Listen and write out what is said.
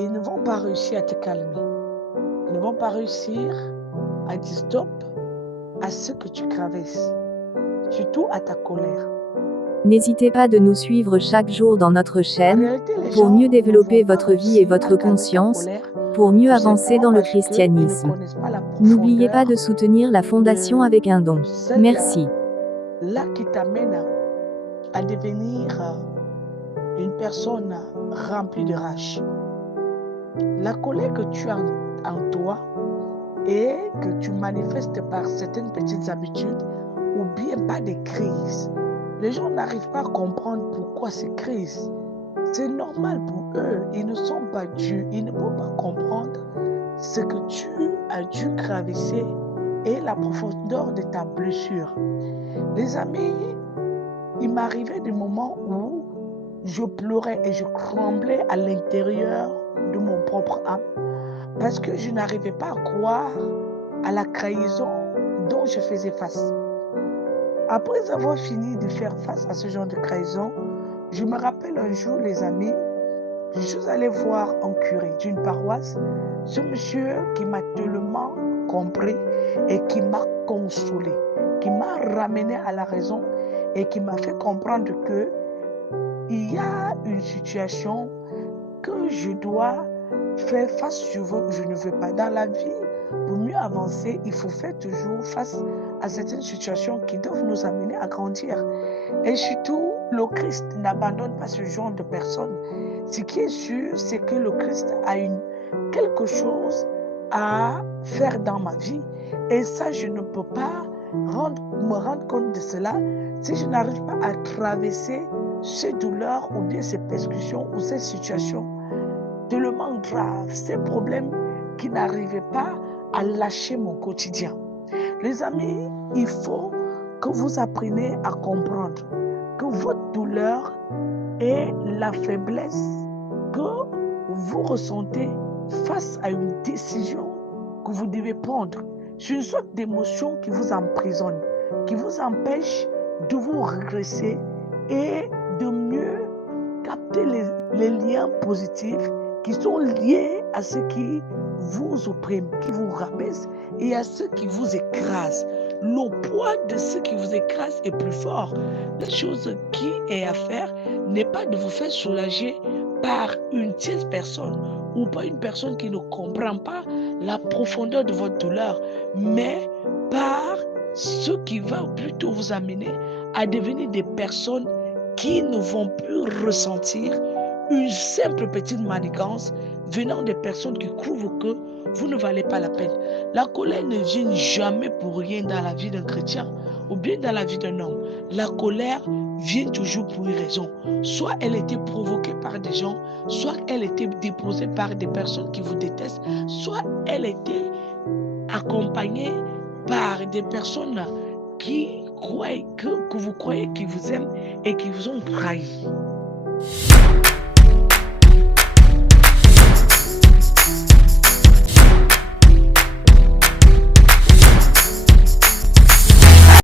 Ils ne vont pas réussir à te calmer. Ils ne vont pas réussir à dire stop à ce que tu traverses, surtout à ta colère. N'hésitez pas de nous suivre chaque jour dans notre En chaîne, réalité, les pour gens mieux ne développer vont pas votre vie et réussir à votre calmer ta conscience, colère, pour mieux tout avancer simplement dans le parce qu'ils ne christianisme. connaissent pas la N'oubliez pas profondeur de soutenir la fondation avec un don. de Merci. celle-là qui t'amène à devenir une personne remplie de rage. La colère que tu as en toi et que tu manifestes par certaines petites habitudes ou bien par des crises. Les gens n'arrivent pas à comprendre pourquoi ces crises. C'est normal pour eux. Ils ne sont pas dieux. Ils ne peuvent pas comprendre ce que tu as dû traverser et la profondeur de ta blessure. Les amis, il m'arrivait des moments où je pleurais et je tremblais à l'intérieur de mon propre âme parce que je n'arrivais pas à croire à la trahison dont je faisais face. Après avoir fini de faire face à ce genre de trahison, je me rappelle un jour, les amis, je suis allée voir un curé d'une paroisse, ce monsieur qui m'a tellement compris et qui m'a consolé, qui m'a ramené à la raison et qui m'a fait comprendre que il y a une situation que je dois faire face, je ne veux pas. Dans la vie, pour mieux avancer, il faut faire toujours face à certaines situations qui doivent nous amener à grandir. Et surtout, le Christ n'abandonne pas ce genre de personnes. Ce qui est sûr, c'est que le Christ a quelque chose à faire dans ma vie. Et ça, je ne peux pas me rendre compte de cela si je n'arrive pas à traverser ces douleurs ou bien ces persécutions ou ces situations tellement graves, ces problèmes qui n'arrivaient pas à lâcher mon quotidien. Les amis, il faut que vous appreniez à comprendre que votre douleur est la faiblesse que vous ressentez face à une décision que vous devez prendre. C'est une sorte d'émotion qui vous emprisonne, qui vous empêche de vous regresser et de mieux capter les liens positifs qui sont liés à ce qui vous opprime, qui vous rabaisse et à ce qui vous écrase. Le poids de ce qui vous écrase est plus fort. La chose qui est à faire n'est pas de vous faire soulager par une tierce personne ou par une personne qui ne comprend pas la profondeur de votre douleur, mais par ce qui va plutôt vous amener à devenir des personnes qui ne vont plus ressentir une simple petite manigance venant des personnes qui couvrent que vous ne valez pas la peine. La colère ne vient jamais pour rien dans la vie d'un chrétien ou bien dans la vie d'un homme. La colère vient toujours pour une raison. Soit elle était provoquée par des gens, soit elle était déposée par des personnes qui vous détestent, soit elle était accompagnée par des personnes qui croient que vous croyez qu'ils vous aiment et qui vous ont trahi.